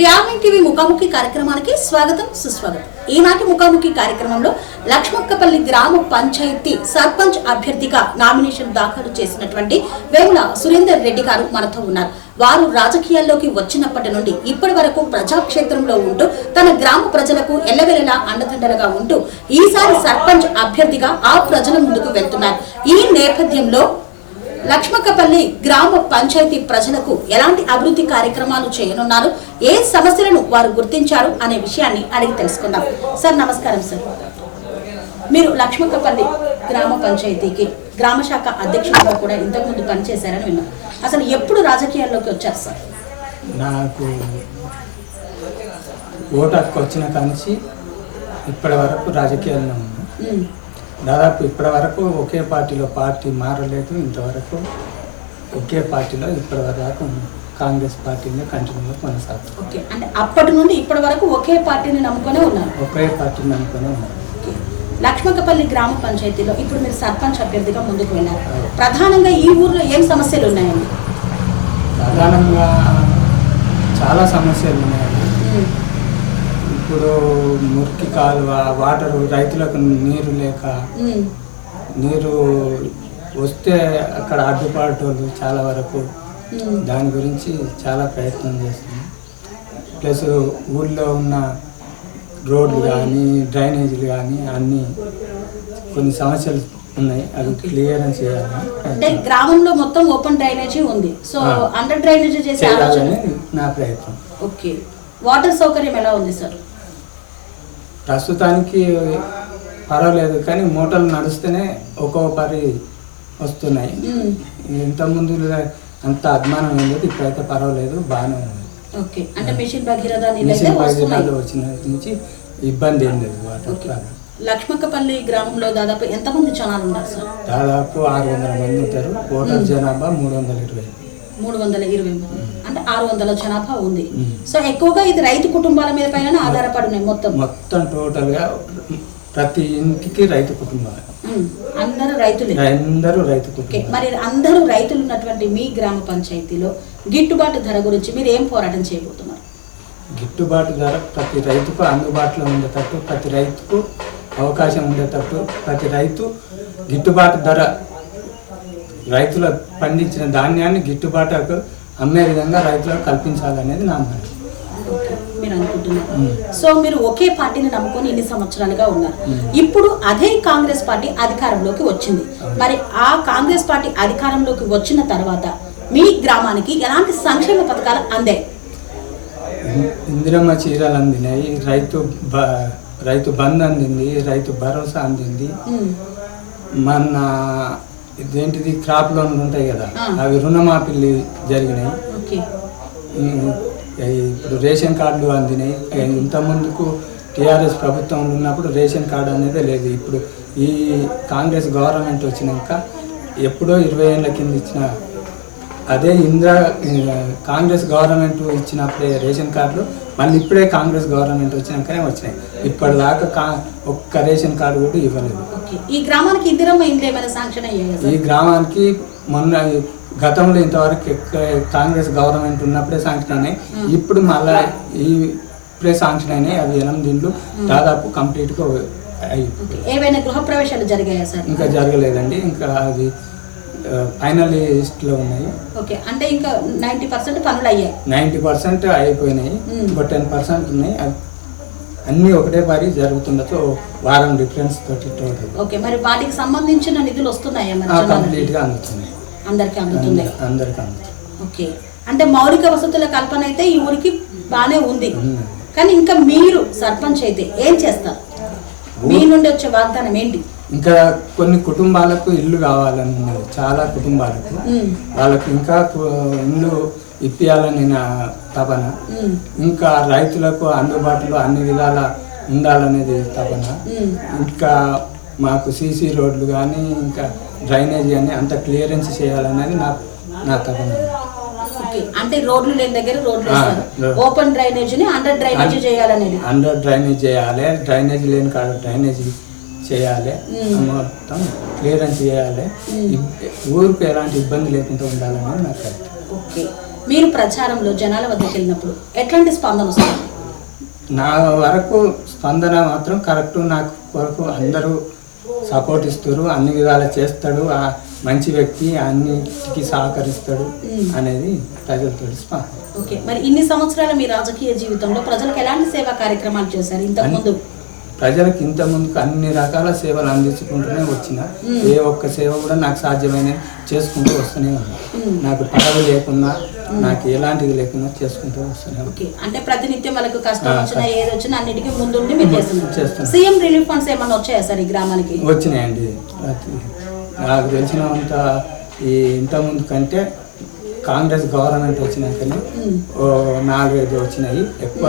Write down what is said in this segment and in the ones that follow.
TRN TV ముఖాముఖి కార్యక్రమానికి స్వాగతం సుస్వాగతం. ఈనాటి ముఖాముఖి కార్యక్రమంలో లక్ష్మక్కపల్లి గ్రామ పంచాయతీ సర్పంచ్ అభ్యర్థిగా నామినేషన్ దాఖలు చేసినటువంటి వేముల సురేందర్ రెడ్డి గారు మనతో ఉన్నారు. వారు రాజకీయాల్లోకి వచ్చినప్పటి నుండి ఇప్పటి వరకు ప్రజాక్షేత్రంలో ఉంటూ తన గ్రామ ప్రజలకు ఎల్లవెల్లలా అండదండలుగా ఉంటూ ఈసారి సర్పంచ్ అభ్యర్థిగా ఆ ప్రజల ముందుకు వెళ్తున్నారు. ఈ నేపథ్యంలో లక్ష్మక్కపల్లి గ్రామ పంచాయతీ ప్రజలకు ఎలాంటి అభివృద్ధి కార్యక్రమాలు చేయనున్నారు ఏ సమస్యలను వారు గుర్తించారు అనే విషయాన్ని అడిగి తెలుసుకుందాం. సార్ నమస్కారం సార్. మీరు లక్ష్మక్కపల్లి గ్రామ పంచాయతీకి గ్రామ శాఖ అధ్యక్షుడిగా కూడా ఇంతకుముందు పనిచేశారని విన్నాం. అసలు ఎప్పుడు రాజకీయాల్లోకి వచ్చారు సార్? నాకు ఓటు హక్కు వచ్చిన కానించి ఇప్పటి వరకు రాజకీయాల్లో దాదాపు ఇప్పటి వరకు ఒకే పార్టీలో పార్టీ మారలేదు ఇంతవరకు ఒకే పార్టీలో ఇప్పటి వరకు కాంగ్రెస్ పార్టీని కంటిన్యూగా కొనసాగుతుంది. ఓకే అంటే అప్పటి నుండి ఇప్పటి వరకు ఒకే పార్టీని నమ్ముకునే ఉన్నారు? ఒకే పార్టీని అనుకునే ఉన్నారు. లక్ష్మకపల్లి గ్రామ పంచాయతీలో ఇప్పుడు మీరు సర్పంచ్ అభ్యర్థిగా ముందుకు వెళ్ళారు. ప్రధానంగా ఈ ఊర్లో ఏం సమస్యలు ఉన్నాయండి? ప్రధానంగా చాలా సమస్యలు ఉన్నాయండి. ఇప్పుడు మురికి కాలువ వాటర్ రైతులకు నీరు లేక నీరు వస్తే అక్కడ అడ్డుపాటోళ్ళు చాలా వరకు దాని గురించి చాలా ప్రయత్నం చేస్తున్నాం ప్లస్ ఊళ్ళో ఉన్న రోడ్లు కానీ డ్రైనేజీలు కానీ అన్నీ కొన్ని సమస్యలు ఉన్నాయి. అవి క్లియరెన్స్ చేయాలని అంటే గ్రామంలో మొత్తం ఓపెన్ డ్రైనేజీ ఉంది. సో. అండర్ డ్రైనేజీ చేసే ఆలోచన నా ప్రయత్నం. ఓకే. వాటర్ సౌకర్యం ఎలా ఉంది సార్? ప్రస్తుతానికి పర్వాలేదు కానీ మోటార్లు నడుస్తేనే ఒక్కో పరి వస్తున్నాయి. ఇంతకుముందు అంత అభిమానం ఏం లేదు ఇప్పుడైతే పర్వాలేదు బాగానే ఉంది. ఓకే. అంటే మిషన్ భగీరథ మిషన్ వచ్చిన నుంచి ఇబ్బంది ఏం లేదు వాటర్. లక్ష్మక్కపల్లి గ్రామంలో దాదాపు ఎంతమంది జనాలు ఉన్నారు సార్? దాదాపు ఆరు వందల మంది ఉంటారు. ఓటర్ జనాభా మూడు వందల ఇరవై. మూడు వందల ఇరవై మంది అంటే ఆరు వందల జనాభా ఉంది. సో ఎక్కువగా ఇది రైతు కుటుంబాల మీద పైన ఆధారపడి ఉన్నాయి మొత్తం. మొత్తం టోటల్గా ప్రతి ఇంటికి రైతు కుటుంబాలు. అందరూ రైతులే. అందరూ రైతు మరి అందరూ రైతులు ఉన్నటువంటి మీ గ్రామ పంచాయతీలో గిట్టుబాటు ధర గురించి మీరు ఏం పోరాటం చేయబోతున్నారు? గిట్టుబాటు ధర ప్రతి రైతుకు అందుబాటులో ఉండేటట్టు ప్రతి రైతుకు అవకాశం ఉండేటట్టు ప్రతి రైతు గిట్టుబాటు ధర రైతుల పండించిన ధాన్యాన్ని గిట్టుబాటుకు అమ్మే విధంగా రైతులకు కల్పించాలనేది నా మాట. మీరు అనుకుంటున్నారు. సో మీరు ఒకే పార్టీని నమ్ముకొని ఇన్ని సంవత్సరాలుగా ఉన్నారు. ఇప్పుడు అదే కాంగ్రెస్ పార్టీ అధికారంలోకి వచ్చింది. మరి ఆ కాంగ్రెస్ పార్టీ అధికారంలోకి వచ్చిన తర్వాత మీ గ్రామానికి ఎలాంటి సంక్షేమ పథకాలు అందాయి? ఇందిరమ్మ చీరలు అందినాయి రైతు రైతు బంద్ అందింది రైతు భరోసా అందింది. మన ఇదేంటిది? క్రాప్ లోన్లు ఉంటాయి కదా. అవి రుణమాఫీలు జరిగినాయి. ఇప్పుడు రేషన్ కార్డులు అందినాయి. ఇంత ముందుకు టీఆర్ఎస్ ప్రభుత్వం ఉన్నప్పుడు రేషన్ కార్డు అనేది లేదు. ఇప్పుడు ఈ కాంగ్రెస్ గవర్నమెంట్ వచ్చినాక ఎప్పుడో ఇరవై ఏళ్ళ కింద ఇచ్చిన అదే ఇందిరా కాంగ్రెస్ గవర్నమెంట్ ఇచ్చినప్పుడే రేషన్ కార్డులు మళ్ళీ ఇప్పుడే కాంగ్రెస్ గవర్నమెంట్ వచ్చినాకనే వచ్చినాయి. ఇప్పటిదాకా కా ఒక్క రేషన్ కార్డు కూడా ఇవ్వలేదు. ఈ గ్రామానికి ఇందిరమ్మ ఏమైనా శాంక్షన్ అయ్యాయి ఈ గ్రామానికి మొన్న గతంలో ఇంతవరకు కాంగ్రెస్ గవర్నమెంట్ ఉన్నప్పుడే శాంక్షన్ అయినాయి. ఇప్పుడు మళ్ళా ఈ ఇప్పుడే శాంక్షన్ అయినాయి. అవి ఎనిమిది ఇండ్లు దాదాపు కంప్లీట్గా ఏవైనా గృహప్రవేశాలు జరిగాయా సార్? ఇంకా జరగలేదండి. ఇంకా అది ఫైనల్ లిస్ట్లో ఉన్నాయి. ఓకే అంటే ఇంకా నైంటీ పర్సెంట్ పనులు అయ్యాయి. నైంటీ పర్సెంట్ అయిపోయినాయి. ఇంకో టెన్ పర్సెంట్ ఉన్నాయి. అన్నీ ఒకటే పారి జరుగుతుండతో వారం డిఫరెన్స్ తోటి టోటల్. ఓకే మరి వాటికి సంబంధించిన నిధులు వస్తున్నాయా జనాలకి? కంప్లీట్గా అందుతున్నాయి. అందరికీ అందుతున్నాయి. అందరికి అందుతుంది ఓకే అంటే మౌలిక వసతుల కల్పన అయితే ఈ ఊరికి బాగానే ఉంది. ఉంది. కానీ ఇంకా మీరు సర్పంచ్ అయితే ఏం చేస్తారు? మీ నుండి వచ్చే వాగ్దానం ఏంటి? ఇంకా కొన్ని కుటుంబాలకు ఇల్లు కావాలని ఉన్నది చాలా కుటుంబాలకు. వాళ్ళకి ఇంకా ఇల్లు ఇప్పియాలని నా తపన. ఇంకా రైతులకు అందుబాటులో అన్ని విధాల ఉండాలనేది తపన. ఇంకా మాకు సీసీ రోడ్లు కానీ ఇంకా డ్రైనేజ్ కానీ అంత క్లియరెన్స్ చేయాలనేది నా నా తపన. అంటే రోడ్లు లేని దగ్గర రోడ్లు ఓపెన్ డ్రైనేజ్ని అండర్ డ్రైనేజ్ అన్- చేయాలనేది. అండర్ డ్రైనేజ్ చేయాలి. డ్రైనేజ్ లేని కాడ డ్రైనేజ్ చేయాలి. మొత్తం క్లియరెన్స్ చేయాలి. ఊరికి ఎలాంటి ఇబ్బంది లేకుండా ఉండాలనేది నా ప్రయత్నం ఓకే. మీరు ప్రచారంలో జనాల వద్దకు వెళ్ళినప్పుడు ఎట్లాంటి స్పందన వస్తుంది? నా వరకు స్పందన మాత్రం కరెక్ట్ నాకు వరకు అందరూ సపోర్ట్ ఇస్తారు అన్ని విధాలు చేస్తాడు ఆ మంచి వ్యక్తి అన్నిటికీ సహకరిస్తాడు అనేది ప్రజలతో స్పందన ఓకే. మరి ఇన్ని సంవత్సరాల మీ రాజకీయ జీవితంలో ప్రజలకు ఎలాంటి సేవా కార్యక్రమాలు చేశారు ఇంతకు ముందు ప్రజలకు ఇంత ముందుకు అన్ని రకాల సేవలు అందించుకుంటూనే వచ్చిన ఏ ఒక్క సేవ కూడా నాకు సాధ్యమైన చేసుకుంటూ వస్తూనే ఉన్నా. నాకు పదవి లేకున్నా నాకు ఎలాంటిది లేకున్నా చేసుకుంటూ వస్తూనే. ఓకే. అంటే ప్రతినిత్యం వాళ్ళకు కష్టం వచ్చినా ఏది వచ్చినా అన్నిటికీ ముందుండి మీరు. సీఎం రిలీఫ్ ఫండ్స్ ఏమన్నా వచ్చాయా సార్ ఈ గ్రామానికి? వచ్చినాయండి. నాకు తెలిసినంత ఈ ఇంత ముందు కంటే కాంగ్రెస్ గవర్నమెంట్ వచ్చినాకనే నాలుగైదు వచ్చినాయి. ఎక్కువ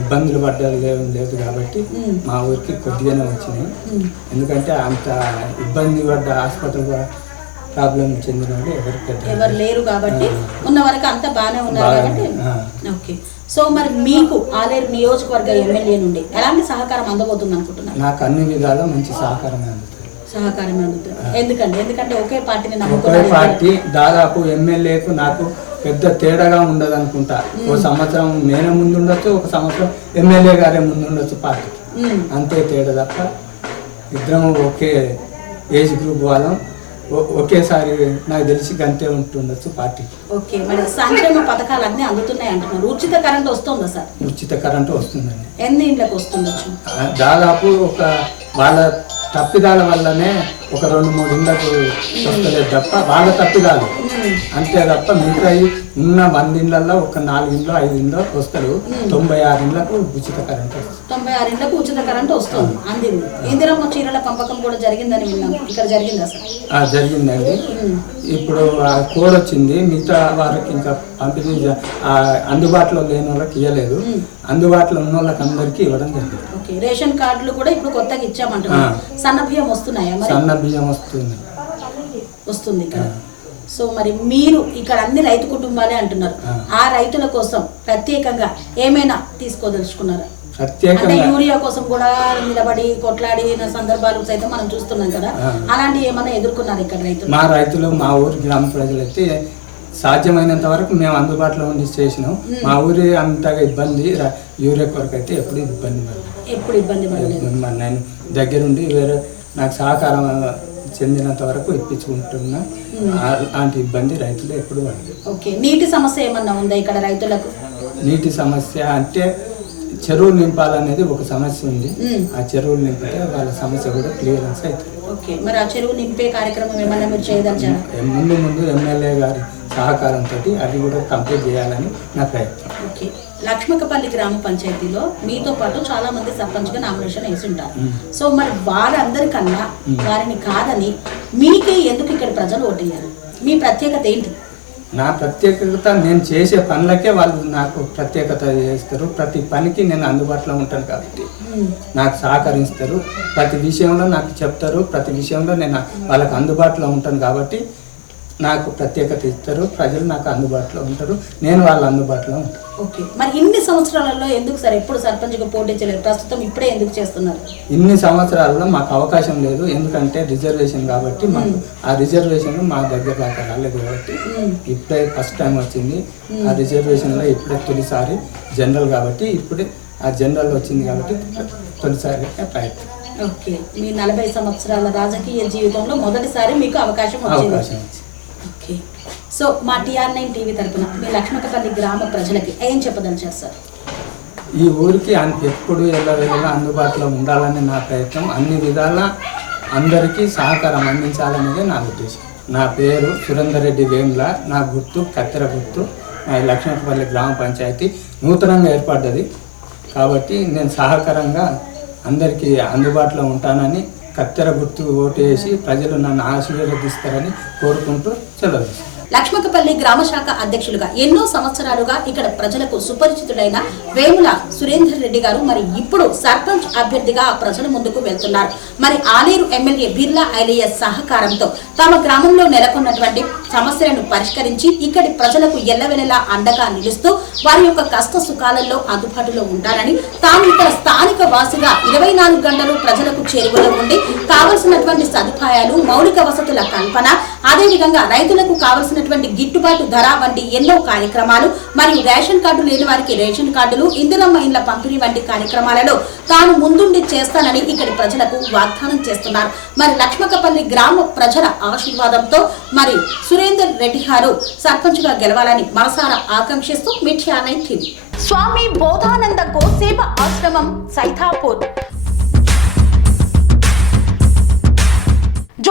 ఇబ్బందులు పడ్డది లేదు లేదు కాబట్టి మా ఊరికి కొద్దిగానే వచ్చినాయి. ఎందుకంటే అంత ఇబ్బంది పడ్డ హాస్పిటల్ ప్రాబ్లం చెందిన వాళ్ళు ఎవరు పెద్ద ఎవరు లేరు కాబట్టి ఉన్న వరకు అంతా బాగానే ఉన్నారు కాబట్టి. ఓకే. సో మరి మీకు ఆలేరు నియోజకవర్గ ఎమ్మెల్యే నుండి ఎలాంటి సహకారం అందబోతుంది అనుకుంటున్నారు? నాకు అన్ని విధాలా మంచి అందుతుంది సహకారం అందుతుంది ఎందుకండి? ఎందుకంటే ఒకే పార్టీని ఒకే నమ్ముకున్నారు. పార్టీ దాదాపు ఎమ్మెల్యేకు నాకు పెద్ద తేడాగా ఉండదు అనుకుంటా ఓ సంవత్సరం నేనే ముందు ఉండొచ్చు ఒక సంవత్సరం ఎమ్మెల్యే గారే ముందు ఉండొచ్చు పార్టీ. అంతే తేడా తప్ప ఇద్దరం ఒకే ఏజ్ గ్రూప్ వాళ్ళం. ఒకేసారి నాకు తెలిసి గంతే ఉంటుండొచ్చు పార్టీ ఓకే మరి సంక్షేమ పథకాలు అన్నీ అందుతున్నాయి అంటున్నారు. ఉచిత కరెంట్ వస్తుందా సార్? ఉచిత కరెంటు వస్తుందండి. ఎన్ని ఇంట్లోకి వస్తుండొచ్చు? దాదాపు ఒక వాళ్ళ తప్పిదాల వల్లనే ఒక రెండు మూడు ఇళ్ళకు వస్తలేదు తప్ప వాళ్ళ తప్పిదాలు అంతే తప్ప మిగతా ఉన్న వంద ఇళ్ళల్లో ఒక నాలుగు ఇంట్లో ఐదు ఇంట్లో వస్తారు తొంభై ఆరు ఇళ్ళకు ఉచిత కరెంట్ వస్తుంది. తొంభై ఆరు ఇంట్లకు ఉచిత కరెంట్ వస్తుంది. అందింది. ఇందిరమ్మ చీరల పంపకం కూడా జరిగిందని విన్నాం ఇక్కడ జరిగిందా సార్? జరిగిందండి. ఇప్పుడు ఆ కోడ్ వచ్చింది. మిగతా వారికి ఇంకా పంపిణీ అందుబాటులో లేని వాళ్ళకి ఇవ్వలేదు అందుబాటులో ఉన్న వాళ్ళకి అందరికీ ఇవ్వడం జరిగింది. రేషన్ కార్డులు కూడా ఇప్పుడు కొత్తగా ఇచ్చామంటున్నారు. సన్న బియ్యం వస్తున్నాయా సన్న బియ్యం వస్తుంది. వస్తుంది ఇక్కడ. సో మరి మీరు ఇక్కడ అన్ని రైతు కుటుంబాలే అంటున్నారు. ఆ. రైతుల కోసం ప్రత్యేకంగా ఏమైనా తీసుకోదలుచుకున్నారా? అంటే యూరియా కోసం కూడా నిలబడి కొట్లాడిన సందర్భాలు సైతం మనం చూస్తున్నాం కదా. ఆ. అలాంటివి ఏమైనా ఎదుర్కొన్నారు ఇక్కడ రైతులు? మా రైతులు మా ఊరి గ్రామ ప్రజలైతే సాధ్యమైనంత వరకు మేము అందుబాటులో ఉండి చేసినాం. మా ఊరి అంతగా ఇబ్బంది యూరియా కొరకు అయితే ఎప్పుడు ఇబ్బంది పడలేదు. ఎప్పుడు ఇబ్బంది పడలేదు. దగ్గరుండి వేరే నాకు సహకారం చెందినంత వరకు ఇప్పించుకుంటున్నా. అలాంటి ఇబ్బంది రైతులు ఎప్పుడు పడలేదు. ఓకే నీటి సమస్య ఏమన్నా ఉందా ఇక్కడ రైతులకు? నీటి సమస్య అంటే చెరువులు నింపాలనేది ఒక సమస్య ఉంది. ఆ చెరువులు నింపితే వాళ్ళ సమస్య కూడా క్లియరెన్స్ అవుతుంది. ఓకే మరి ఆ చెరువు నింపే కార్యక్రమం మీరు చేయదలిచారా? ముందు ముందు ఎమ్మెల్యే గారి సహకారంతో అది కూడా కంప్లీట్ చేయాలని నా ప్రయత్నం. ఓకే లక్ష్మకపల్లి గ్రామ పంచాయతీలో మీతో పాటు చాలా మంది సర్పంచ్గా నామినేషన్ వేసి ఉంటారు. సో మరి వారందరికన్నా వారిని కాదని మీకే ఎందుకు ఇక్కడ ప్రజలు ఓటేయారు? మీ ప్రత్యేకత ఏంటి? నా ప్రత్యేకత నేను చేసే పనులకే వాళ్ళు నాకు ప్రత్యేకత చేస్తారు. ప్రతి పనికి నేను అందుబాటులో ఉంటాను కాబట్టి నాకు సహకరిస్తారు. ప్రతి విషయంలో నాకు చెప్తారు. ప్రతి విషయంలో నేను వాళ్ళకి అందుబాటులో ఉంటాను కాబట్టి నాకు ప్రత్యేకత ఇస్తారు ప్రజలు నాకు అందుబాటులో ఉంటారు నేను వాళ్ళ అందుబాటులో ఉంటాను. ఓకే. మరి ఇన్ని సంవత్సరాలలో ఎందుకు సార్ ఎప్పుడు సర్పంచ్గా పోటీ చేయలేదు ప్రస్తుతం ఇప్పుడే ఎందుకు చేస్తున్నారు? ఇన్ని సంవత్సరాల్లో మాకు అవకాశం లేదు ఎందుకంటే రిజర్వేషన్ కాబట్టి మాకు ఆ రిజర్వేషన్ మా దగ్గర దాకా రాలేదు కాబట్టి. ఇప్పుడే ఫస్ట్ టైం వచ్చింది. ఆ రిజర్వేషన్లో ఇప్పుడే తొలిసారి జనరల్ కాబట్టి ఇప్పుడే ఆ జనరల్ వచ్చింది కాబట్టి తొలిసారి ప్రయత్నం. ఓకే. మీ నలభై సంవత్సరాల రాజకీయ జీవితంలో మొదటిసారి మీకు అవకాశం అవకాశం వచ్చింది. సో మా టీఆర్ నైన్ టీవీ తరపున మీ లక్ష్మకపల్లి గ్రామ ప్రజలకి ఏం చెప్పదలిచారు సార్? ఈ ఊరికి అన్- ఎప్పుడు వెళ్ళినా అందుబాటులో ఉండాలని నా ప్రయత్నం అన్ని విధాల అందరికీ సహకారం అందించాలనేదే నా ఉద్దేశం. నా పేరు సురేందర్ రెడ్డి వేముల నా గుర్తు కత్తెర గుర్తు నా లక్ష్మీపల్లి గ్రామ పంచాయతీ నూతనంగా ఏర్పడ్డది. కాబట్టి నేను సహకారంగా అందరికీ అందుబాటులో ఉంటానని కత్తెర గుర్తు ఓటు వేసి ప్రజలు నన్ను ఆశీర్వదిస్తారని కోరుకుంటూ సెలవు లక్ష్మకపల్లి గ్రామ శాఖ అధ్యక్షులుగా ఎన్నో సంవత్సరాలుగా ఇక్కడ ప్రజలకు సుపరిచితుడైన వేముల సురేందర్ రెడ్డి గారు మరి ఇప్పుడు సర్పంచ్ అభ్యర్థిగా ప్రజల ముందుకు వెళ్తున్నారు. మరి ఆలేరు ఎమ్మెల్యే బిర్లా ఐలయ్య సహకారంతో తమ గ్రామంలో నెలకొన్నటువంటి సమస్యలను పరిష్కరించి ఇక్కడి ప్రజలకు ఎల్లవెల్లలా అండగా నిలుస్తూ వారి యొక్క కష్ట సుఖాలలో అందుబాటులో ఉంటారని తాము ఇక్కడ స్థానిక వాసిగా ఇరవై నాలుగు గంటలు ప్రజలకు చేరువలో ఉండి కావలసినటువంటి సదుపాయాలు మౌలిక వసతుల కల్పన అదేవిధంగా రైతులకు కావలసిన కావలసినటువంటి గిట్టుబాటు ధర వంటి ఎన్నో కార్యక్రమాలు మరియు రేషన్ కార్డు లేని వారికి రేషన్ కార్డులు ఇందిరమ్మ ఇండ్ల పంపిణీ వంటి కార్యక్రమాలలో తాను ముందుండి చేస్తానని ఇక్కడి ప్రజలకు వాగ్దానం చేస్తున్నారు. మరి లక్ష్మకపల్లి గ్రామ ప్రజల ఆశీర్వాదంతో మరి సురేందర్ రెడ్డి గారు గెలవాలని మనసారా ఆకాంక్షిస్తూ మిఠియా టీవీ. స్వామి బోధానంద గోసేవ ఆశ్రమం సైథాపూర్